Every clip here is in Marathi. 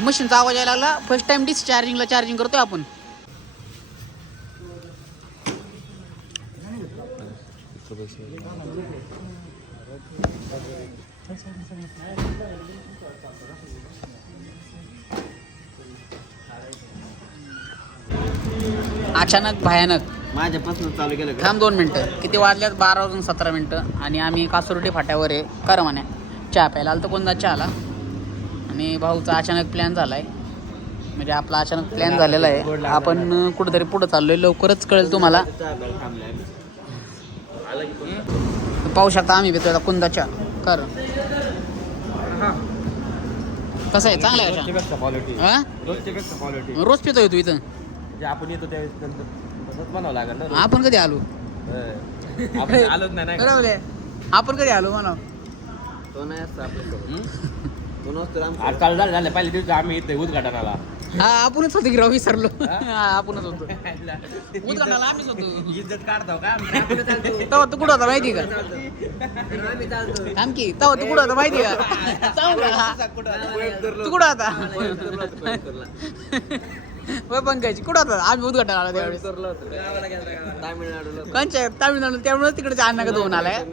मशीनचा आवाज यायला लागला. फर्स्ट टाइम डिस्चार्जिंगला चार्जिंग करतोय आपण. अचानक भयानक माझ्यापासून चालू केलं. थांब 2 मिनटं. किती वाजल्यात? 12:17 आणि आम्ही कासुर्डी फाट्यावर आहे. कर म्हणे चहा प्यायला आलं तर कोणता चहाला. आणि भाऊचा अचानक प्लॅन झालाय. म्हणजे आपला अचानक प्लॅन झालेला आहे. आपण कुठेतरी पुढं चाललोय. लवकरच कळेल तुम्हाला. पाहू शकता आम्ही पितोय कोणता चहा. कर कसं आहे? चांगला आहे चहा. रोज पितोय तू इथं? आपण येतो त्यावेळेस बनावं लागेल ना. आपण कधी आलो? आलोच नाही. आपण कधी आलो म्हणा. तो नाही असतं आजकाल झालं पहिले दिवशी आम्ही इथे उद्घाटनाला. हा आपणच होतो की राव, विसरलो. आपणच होतो उद्घाटनाला. आम्हीच होतो. इज्जत काढतो का? तेव्हा तू कुठं होता माहिती का? थांब की. तेव्हा तू कुठं होता माहिती का? तू कुठं होता? पंकज कुठं होता? आम्ही उद्घाटनाला त्यावेळेस तामिळनाडू. त्यामुळे तिकडे अन्न का दोन आलाय.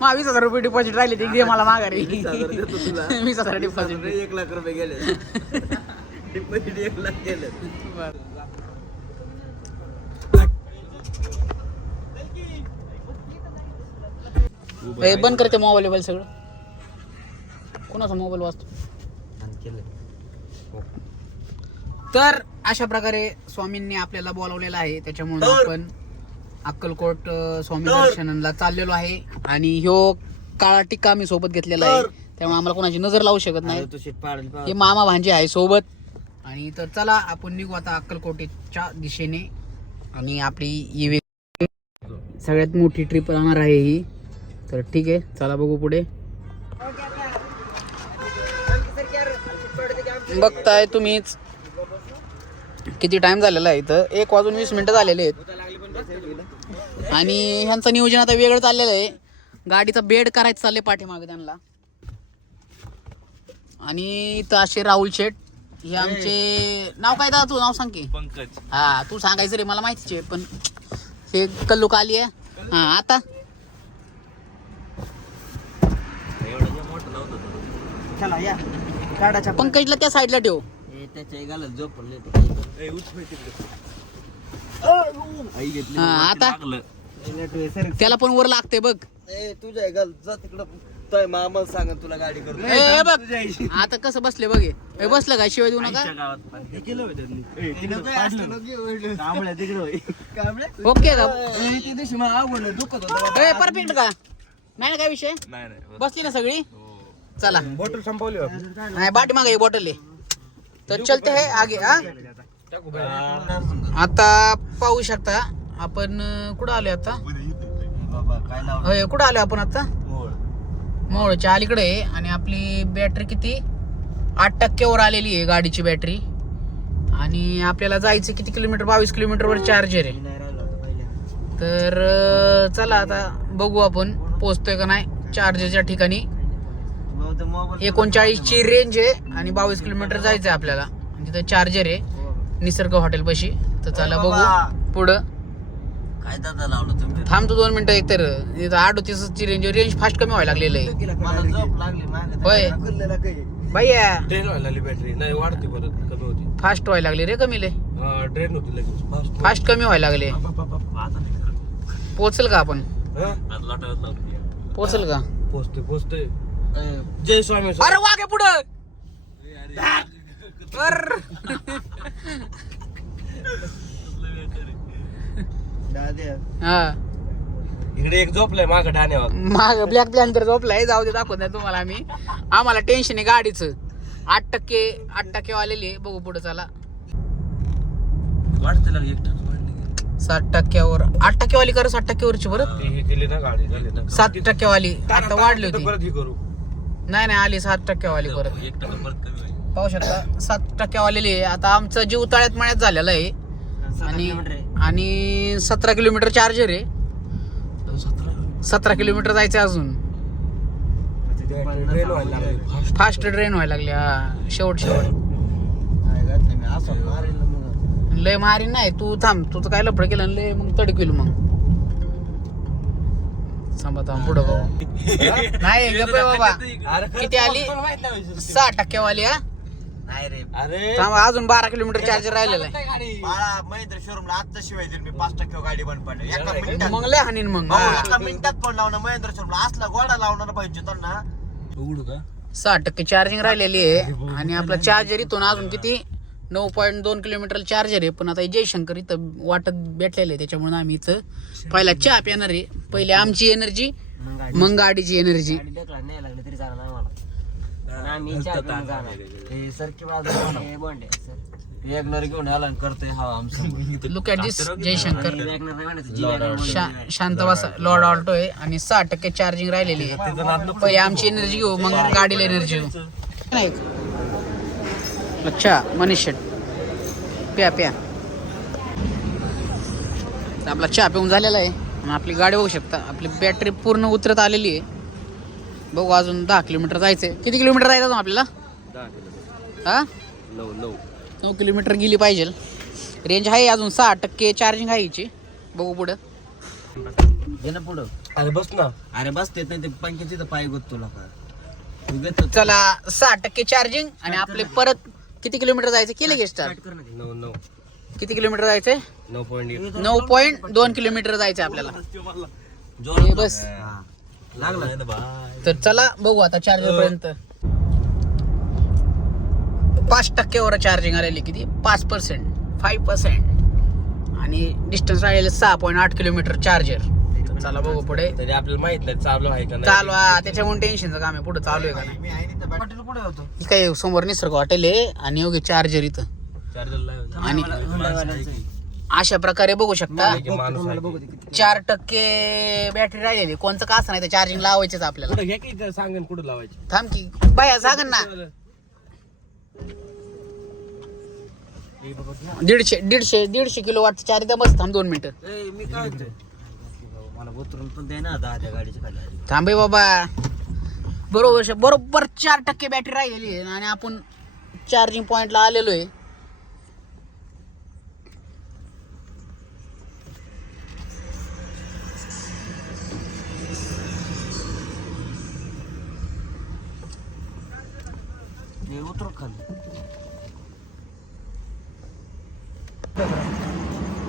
मग 20,000 रुपये डिपॉझिट राहिले ते दे मला माघारी. 20,000 डिपॉझिट. 1,00,000 रुपये गेले. डिपॉझिट 1,00,000 गेले. बंद करते मोबाईल सगळं. कोणाचा मोबाईल वाचतो? तर अशा प्रकारे स्वामींनी आपल्याला बोलावलेलं आहे. त्याच्यामुळे आपण अक्कलकोट स्वामी दर्शनाला चाललेलो आहे. आणि ह्यो काळा टिक्का आम्ही सोबत घेतलेला आहे. त्यामुळे आम्हाला कोणाची नजर लावू शकत नाही. हे मामा भांजे आहे सोबत. आणि तर चला आपण निघू आता अक्कलकोटच्या दिशेने. आणि आपली सगळ्यात मोठी ट्रिप राहणार आहे ही. तर ठीक आहे, चला बघू पुढे. बघताय तुम्हीच किती टाइम झालेला आहे इथं. 1:20 झालेले आहेत. आणि ह्यांचं नियोजन आता वेगळं चाललेलं आहे. गाडीचा बेड करायचं चाललंय पाठीमागे त्यांना. आणि इथं असे राहुल शेठ हे आमचे. नाव काय दादा? तू नाव सांग की. पंकज. हा तू सांगायचं रे, मला माहितीच आहे. पण हे कल्लूक आली आहे. हा आता चला या गाडाच्या पंकजला त्या साईडला ठेव. त्याच्या गालात झोपले. हा आता त्याला पण वर लागते बघ. तुझ्या गाल जा तिकडं. मामा सांग तुला गाडी करून. ए बघ आता कसं बसले बघ. हे बसलं काय? शिवाय देऊ नका. ओके का? परफेक्ट का? नाही ना काय विषय? बसली ना सगळी? चला बॉटल संपवली. नाही बाटी मागे बॉटल आहे. तर चलते है आगे. आता पाहू शकता आपण कुठं आलोय आता. होय कुठं आलोय आपण आता? मोहोळच्या अलीकडे आहे. आणि आपली बॅटरी किती 8% आलेली आहे गाडीची बॅटरी. आणि आपल्याला जायचं किती किलोमीटर? 22 किलोमीटरवर चार्जर आहे. तर चला आता बघू आपण पोहोचतोय का नाही चार्जरच्या ठिकाणी. 39ची रेंज आहे आणि 22 किलोमीटर जायचं आहे आपल्याला. तिथं चार्जर आहे निसर्ग हॉटेल पाशी. तर चला बघू पुढं. काय दादा लावलं तुम्ही? थांबतो 2 मिनिटं. एकतर इथं 38ची रेंज फास्ट कमी व्हायला लागलेलं आहे. होय भैया ट्रेन व्हायला लागली. बॅटरी नाही वाढते परत कमी होती. फास्ट व्हायला लागली रे. कमी लय ट्रेन होती लगेच फास्ट कमी व्हायला लागले. पोहोचल का आपण? पोहोचल का? पोचते. जय स्वामी. अरे वागे पुढं. हा इकडे एक झोपलाय मागं ठाण्यावर. माग ब्लॅक प्लॅन्थर झोपलाय. जाऊ दे दाखवत नाही तुम्हाला आम्ही. आम्हाला टेन्शन आहे गाडीचं. 8% आलेली आहे. बघू पुढे चला. वाढते 60% 8% वाली कर. 60% वरची बरं दिली ना गाडी झाली ना. 7% वाली आता वाढली होती. परत ही करू. नाही आली 7% वाली परत. 1% परत कमी होईल. पाहू शकता 7% वालेली आहे. आता आमचं जीव तळ्यात मळ्यात झालेला आहे. आणि 17 किलोमीटर चार्जर आहे. 17 किलोमीटर जायचं अजून. फास्ट ड्रेन व्हायला लागली. हा शेवट असं मारेल ना मग. लय मारी नाही. तू थांब, तुझं काय लफडं केलं आणि लय मग तडकील मग. थांबा पुढं बघू. नाही गप्प आहे बाबा. किती आली? 6% वाली. हा नाही रे. अरे थांबा, अजून 12 किलोमीटर चार्जर राहिलेला आहे. बाळा महेंद्र शोरूमला आता शिवाय देईल मी 5% गाडी बंद पडली एका मिनिटात. मग लय हानीन मग. एका मिनिटात फोन लावणार महेंद्र शोरूमला. असला गोडा लावणार पाहिजे त्यांना. उघडू का? 6% चार्जिंग राहिलेली आहे आणि आपला चार्जर इथून अजून किती 9.2 किलोमीटर चार्जर आहे. पण आता जयशंकर इथं वाटत भेटलेलं आहे, त्याच्यामुळे आम्ही इथं पहिला चहा पिणार आहे. पहिले आमची एनर्जी मग गाडीची एनर्जी. वेगनर घेऊन आला करतोय हा आमचं. लुक ॲट दिस जयशंकर. शांत बसा. लॉर्ड ऑल्टो आहे आणि 6% चार्जिंग राहिलेली आहे. पहिले आमची एनर्जी घेऊ मग गाडीला एनर्जी घेऊ. नाही अच्छा मनीष शेट प्या आपला चहा पिऊन झालेला आहे आणि आपली गाडी बघू शकता. आपली बॅटरी पूर्ण उतरत आलेली आहे. बघू अजून 10 किलोमीटर जायचंय. किती किलोमीटर जायचं आपल्याला? 10 किलोमीटर. हा 9 किलोमीटर गेली पाहिजे. रेंज आहे अजून. 6% चार्जिंग आहे हिची. बघू पुढं. घे ना पुढं. अरे बस ना. अरे बस देत नाही ते पंख्याची तर पाय गोत तुला का. चला 6% चार्जिंग आणि आपले परत किती किलोमीटर जायचं केले की स्टार्ट? 9 किती किलोमीटर जायचंय? 9.2 किलोमीटर जायचं आपल्याला. हे बस लागला. तर चला बघू आता चार्जर पर्यंत. 5% वर चार्जिंग आलेली. किती? 5% आणि डिस्टन्स राहिलेलं 6.8 किलोमीटर चार्जर. चला बघू पुढे. तरी आपल्याला माहित नाही चालू आहे का चालू आहे, त्याच्यामुळे टेन्शनचं काम आहे. पुढे चालू आहे का नाही. कुठे होतो? ही काय समोर निसर्ग हॉटेल आहे आणि योग्य चार्जर इथं. आणि अशा प्रकारे बघू शकता 4% बॅटरी राहिलेली. कोणचं का असं नाही तर चार्जिंग लावायचंच आपल्याला. सांगेन कुठं लावायची. थांब की बाया सांग ना. 150 किलो वाट चार्ज द्या. बस थांब 2 मिनिटं. मी काय म्हणतोय मला उतरून पण दे ना 10 गाडीच्या खाली. थांबे बाबा. बरोबर 4% बॅटरी राहिलेली आहे आणि आपण चार्जिंग पॉइंटला आलेलो आहे. उतरू खाली.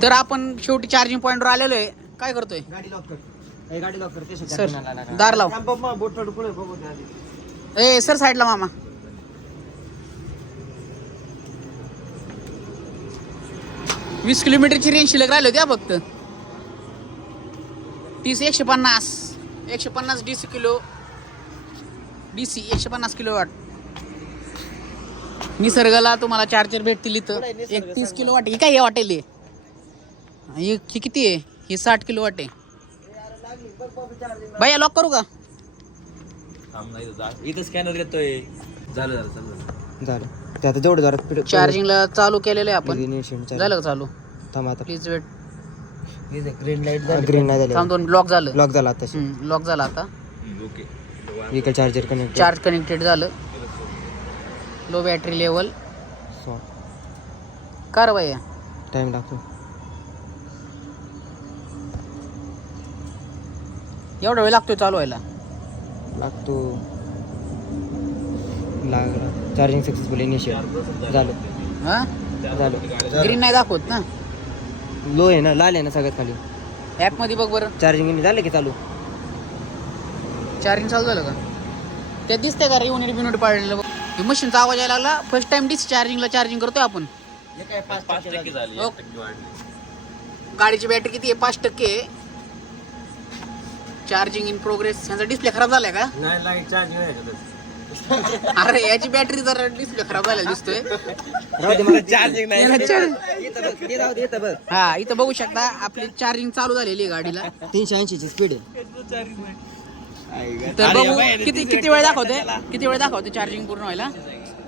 तर आपण शेवटी चार्जिंग पॉइंटवर आलेलो आहे. काय करतोय? गाडी लॉक कर. गाडी लॉक कर. सर दार लाव. ए सर साईडला मामा. वीस किलोमीटरची रेंज शिल्लक राहिली होती हा फक्त. 150 DC 150 किलो वाट. निसर्गाला तुम्हाला चार्जर भेटतील इथं. 31 किलो वाट. ही काय हे वाटेल? ही किती आहे? ही 60 किलो वाट आहे. भैया लॉक करू का? इथं स्कॅनर येतोय. झालं ते आता जेवढं जरा चार्जिंगला चालू केलेलं आहे आपण. इनिशियल झालं का चालू? थांब आता. Please wait. ग्रीन लाईट झाली. ग्रीन नाही झालं. थांब 2. लॉक झालं. लॉक झाला आता. लॉक झालं आता. Okay. Vehicle charger connect. Charge connected झालं. Low battery level. कर भैया. टाइम लागतो. एवढा वेळ लागतोय चालू व्हायला? लागला. Charging successful. इनिशियल झालं. हा झालं. ग्रीन नाही दाखवत ना. लो आहे ना, लाल आहे ना सगळ्यात खाली. ऍप मध्ये बघ बरं. चार्जिंग झालं की चालू? चार्जिंग चालू झालं का? ते दिसतंय का रे युनिट पाडलेलं बघ. मशीनचा आवाज यायला लागला. फर्स्ट टाइम चार्जिंगला चार्जिंग करतोय आपण. हे काय 5% झाली. गाडीची बॅटरी किती आहे? 5% आहे. Charging in progress. यांचा डिस्प्ले खराब झालाय का? नाही लाईट चार्जिंग नाही का? अरे याची बॅटरी जरा डिस्प्ले खराब झालेला दिसतोय. चार्जिंग नाही. हा इथं बघू शकता आपली चार्जिंग चालू झालेली आहे गाडीला. 380 ची स्पीड आहे. तर बघू किती वेळ दाखवते चार्जिंग पूर्ण व्हायला.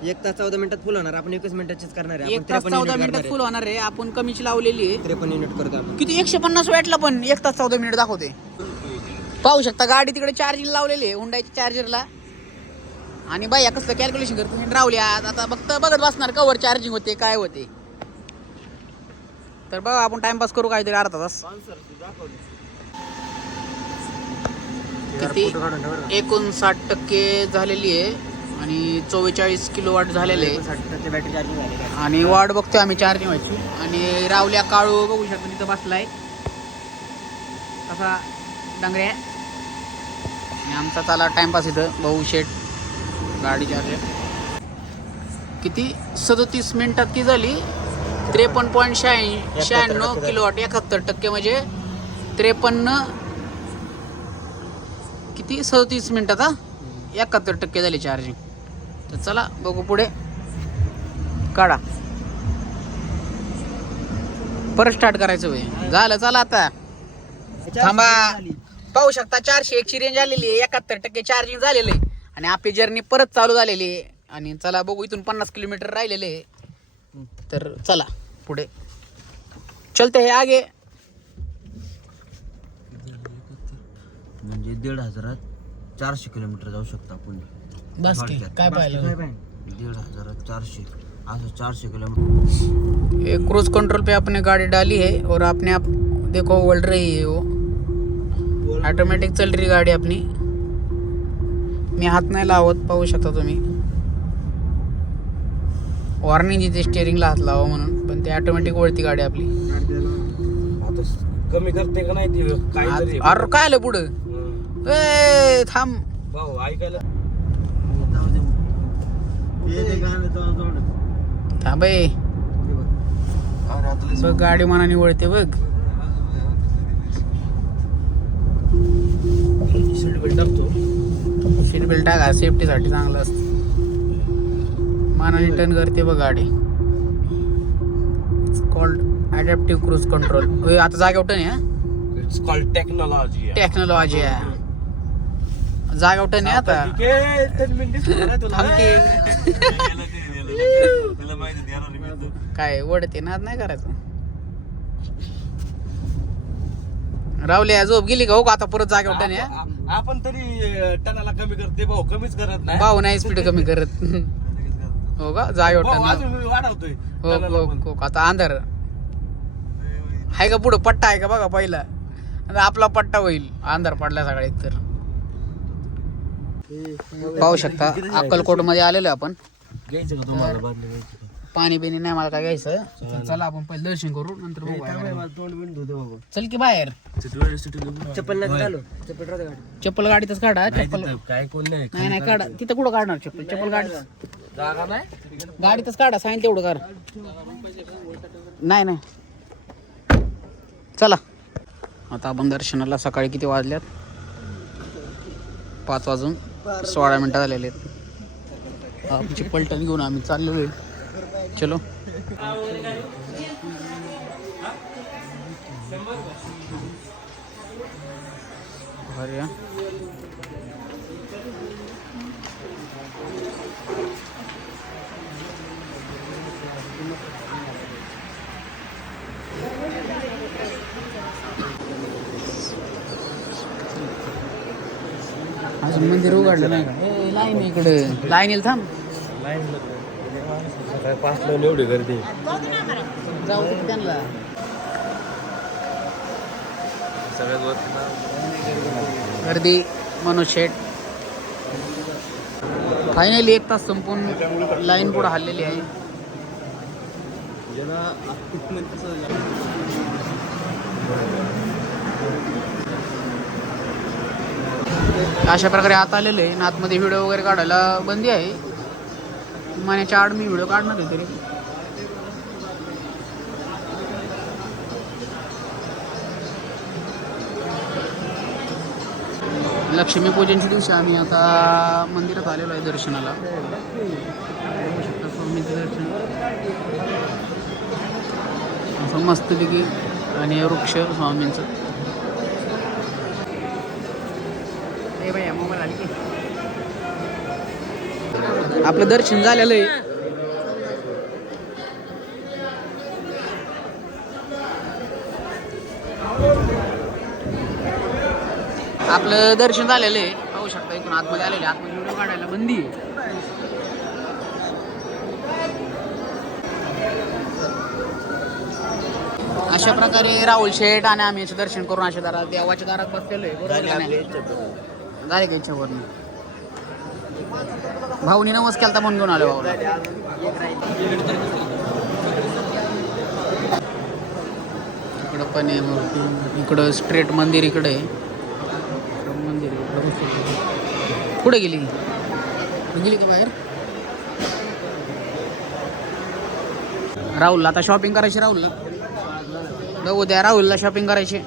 1 तास 14 मिनिटात फुल होणार. आपण 21 मिनिटाचीच करणार आहे. 1 तास 14 मिनिटात फुल होणार आहे. आपण कमीची लावलेली आहे. 53 युनिट करतो आपण. किती 150 वॅटला पण 1 तास 14 मिनिट दाखवते. पाहू शकता गाडी तिकडे चार्जिंग लावलेली आहे हुंडाईच्या चार्जरला. आणि बाई कसलं कॅल्क्युलेशन करतो मी रावल्या आता फक्त बघत बसणार कवर चार्जिंग होते काय होते. तर बघा आपण टाइमपास करू काहीतरी अर्धा तास. किती 59% झालेली आहे आणि 44 किलोवॉट झालेले आहे 60% बॅटरी चार्जिंग झाली. आणि वाट बघतोय आम्ही चार्जिंग व्हायची. आणि रावल्या काळू बघू शकतो तिथं बसलाय कसा डांगऱ्या. आणि आमचा चाला टाइमपास इथं भाऊ शेट गाडी चार्जर. किती 37 मिनिटात ती झाली 53.96 किलोवॉट. 71% म्हणजे 53 किती 37 मिनिटात हा 71% झाली चार्जिंग. तर चला बघू पुढे. काढा परत स्टार्ट करायचं होय. झालं चला आता थांबा. पाहू शकता 401 ची रेंज आलेली आहे 71% चार्जिंग झालेलं आहे आणि आपली जर्नी परत चालू झालेली आहे. आणि चला बघू इथून 50 किलोमीटर राहिलेले आहे. तर चला पुढे चलते हे आगे. म्हणजे 1,500 400 किलोमीटर जाऊ शकता आपण. बस की काय पाहिलं 1,500 400 असं 400 किलोमीटर. ये क्रूज कंट्रोल पे आपने गाड़ी डाली है और आपने आप देखो उड़ रही है वो ऑटोमेटिक चल रही गाडी अपनी. मी हात नाही लावत पाहू शकता तुम्ही. वॉर्निंग देते स्टेअरिंगला हात लावा म्हणून पण ते ऑटोमॅटिक वळती गाडी आपली. आता कमी करते का नाही ती काहीतरी. अरे काय आलं पुढं ए थांब भाऊ ऐकायला थांब ए. बघ गाडी मनाने वळते बघ. सीट बेल्ट टाका सेफ्टीसाठी चांगलं असतं. मनाने टर्न करते बघ गाडी. It's called adaptive cruise control. आता जागेवर टर्न आहे. It's called technology. टेक्नॉलॉजी आहे जागेवर टर्न आहे आता. काय वडते नाद नाही करायचं. रावल्या झोप गेली का हो का आता परत जागेवर टर्न आहे. आपण तरी टनाला कमी करते भाऊ कमीच करत नाही. भाऊ नाही स्पीड कमी करत हो का जागेवर टर्न. अजून वाढवतोय. हो आता अंधार आहे का पुढं पट्टा आहे का बघा पहिला. आपला पट्टा होईल अंधार पडल्या सगळ्या. तर पाहू शकता अक्कलकोट मध्ये आलेलो आपण. घ्यायचं का तुम्हाला बादली घ्यायची का? पाणी बिणी नाही मला काय घ्यायचं. तर चला आपण पहिले दर्शन करू नंतर बघू काय करायचं. तोंड बिंड धुते बाबा. चल की बाहेर. चप्पल नाही घालू. चप्पल राहते गाडी. चप्पल गाडीतच काढा. चप्पल काय कोण नाही नाही नाही काढा तिथं कुठं काढणार चप्पल. चप्पल गाडीत जागा नाही. गाडीतच काढा सांगितलं तेवढं कर. नाही नाही चला आता आपण दर्शनाला सकाळी किती वाजल्यात 5:16 झालेले आहेत. आमची पलटण घेऊन आम्ही चाललेलो आहे. चलो अरे अजून मंदिर उघडलं नाही का. लाईन इकडे लाईन येईल थांब. सकाळी 5 ला एवढी गर्दी. जाऊ दे त्यांना. गर्दी मनोज शेठ. फायनली 1 तास संपून लाईन पुढे हल्लेली आहे. अशा प्रकारे आत आलेले आहे. आतमध्ये व्हिडिओ वगैरे काढायला बंदी आहे. महिन्याच्या आड मी व्हिडिओ काढणार आहे तरी. लक्ष्मीपूजनच्या दिवशी आम्ही आता मंदिरात आलेलो आहे दर्शनाला. स्वामींचं दर्शन असं मस्तपैकी आणि वृक्ष स्वामींचं. मोबाईल आली की आपलं दर्शन झालेलं आहे. आपलं दर्शन झालेलं आहे. पाहू शकता इकडून आतमध्ये आलेले. आतमध्ये व्हिडिओ काढायला बंदी आहे. अशा प्रकारे राहुल शेठ आणि आम्ही याचे दर्शन करून अशा दारात देवाच्या दारात बसलेलो आहे. बरोबर का नाही? झाले का इच्छावरून भाऊनी नवस केलता म्हणून घेऊन आलो भाऊ. इकडं पण आहे मूर्ती. इकडं स्ट्रेट मंदिर इकडे आहे. मंदिर कुठे गेली का बाहेर? राहुलला आता शॉपिंग करायची. राहुलला बघू द्या. राहुलला शॉपिंग करायची.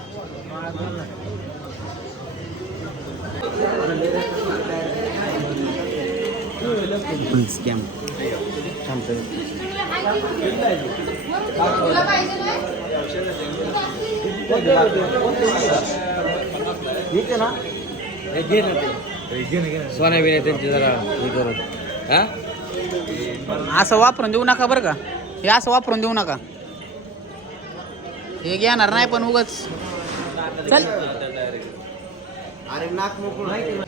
स्कॅम सोन्या बिन्या त्यांची जरा हे करून असं वापरून देऊ नका बरं का. हे असं वापरून देऊ नका. हे घेणार नाही पण उगाच चल. अरे नाक मोकळं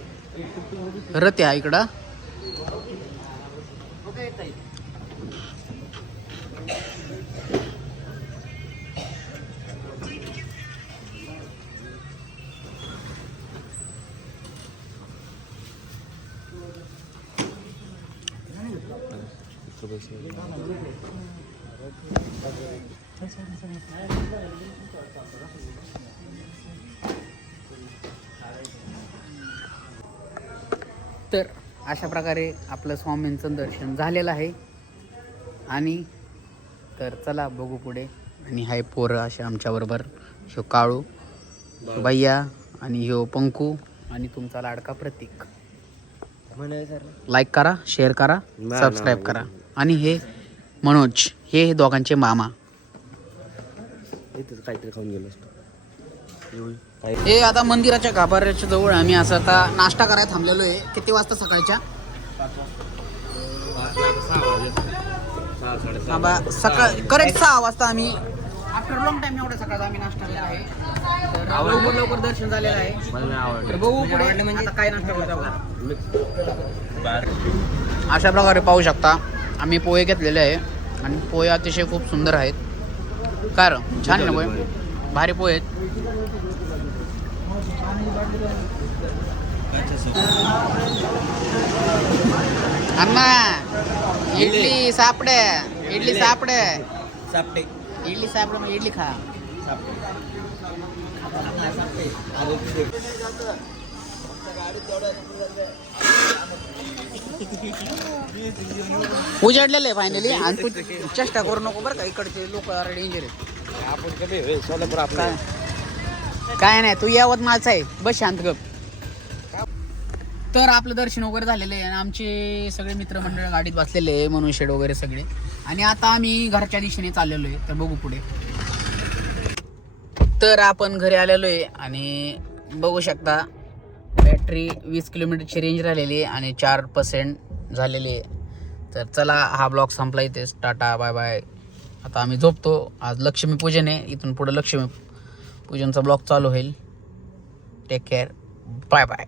रत्या इकडं तर अशा प्रकारे आपलं स्वामींचं दर्शन झालेलं आहे. आणि तर चला बघू पुढे. आणि हाय पोरं असे आमच्याबरोबर. ह्यो काळू, ह्यो भैया आणि ह्यो पंकू आणि तुमचा लाडका प्रतीक. लाईक करा, शेअर करा, सबस्क्राईब करा. आणि हे मनोज, हे दोघांचे मामा. इथं काहीतरी खाऊन गेलो असतो. हे आता मंदिराच्या गाभाऱ्याच्या जवळ आम्ही असं आता नाश्ता करायला थांबलेलो आहे. किती वाजता? सकाळच्या सकाळ करेक्ट 6 वाजता आम्ही आफ्टर लॉंग टाइम एवढ्या सकाळचा आम्ही नाश्ता केला आहे. तर लवकर दर्शन झालेलं आहे. मला नाही आवडलं. तर बघू पुढे आता काय नाश्ता करतो. अशा प्रकारे पाहू शकता आम्ही पोहे घेतलेले आहे. आणि पोहे अतिशय खूप सुंदर आहेत. काय छान आहे ना पोहे? भारी पोहे आहेत. अण्णा इडली सापडे. इडली सापडे. सापटे इडली सापडे मग इडली खा. उजाडलेलं आहे फायनली. आणि तू चेष्टा करू नको बरं का. इकडचे लोक डेंजर आहेत. आपण कधी सोलापूर आपला काय नाही. तू यवतमाळचा आहे. बस शांत गप. तर आपलं दर्शन वगैरे झालेलं आहे. आणि आमचे सगळे मित्रमंडळ गाडीत बसलेले आहे. म्हणून शेड वगैरे सगळे. आणि आता आम्ही घरच्या दिशेने चाललेलो आहे. तर बघू पुढे. तर आपण घरी आलेलो आहे. आणि बघू शकता बॅटरी 20 किलोमीटरची रेंज राहिलेली आहे. आणि 4% झालेली आहे. तर चला हा ब्लॉग संपला इथेच. Tata bye bye. आता आम्ही झोपतो. आज लक्ष्मीपूजन आहे. इथून पुढे लक्ष्मी पूजनचा ब्लॉग चालू होईल. Take care. Bye bye.